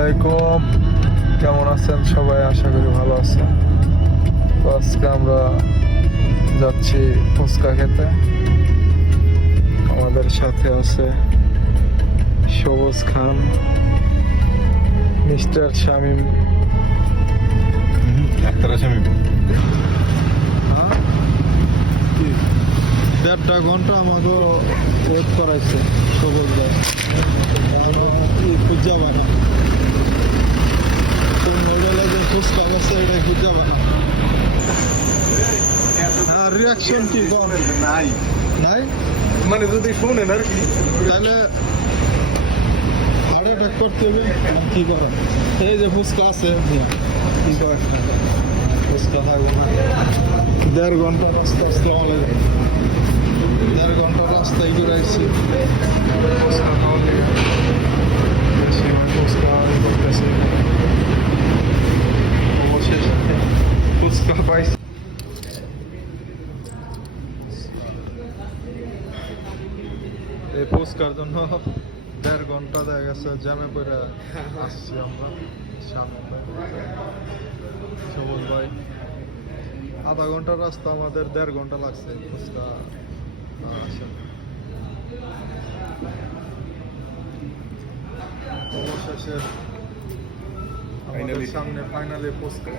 আলাইকুম, কেমন আছেন সবাই? আশা করি ভালো আছেন। তো আজকে আমরা যাচ্ছি ফুচকা খেতে। আমাদের সাথে আছে সবুজ খান, মিস্টার শামীম। ডাক্তার শামীম। দেড়টা ঘন্টা আমাকে ওয়েট করাইছে সবুজ ভাই। খুঁজা বানা মোবাইলে যে ফুচকা আছে এটা খুঁজা বানা। আর রিয়াকশন কি নাই নাই? মানে যদি শুনেন আর কি, তাহলে হার্ট অ্যাটাক করতে হবে। কি করেন? এই যে ফুচকা আছে, কি করে ফুচকা থাকবে না? 1.5 ঘন্টা রাস্তা। আসসালামু আলাইকুম। 1.5 ঘন্টা রাস্তায় ঘুরাইছি ফুচকা খাওয়া লেগে। বেশি আমি ফুচকা করতেছি, অবশেষে ফুচকা পাইছি। এই ফুচকার জন্য 1.5 ঘন্টা দেখা গেছে জ্যামে করে আসছি আমরা। সামনে সবুজ ভাই, আধা ঘন্টার রাস্তা, আমাদের 1.5 ঘন্টা লাগছে ফুচকা আসে। অবশেষে আমাদের সামনে ফাইনালি ফুচকা।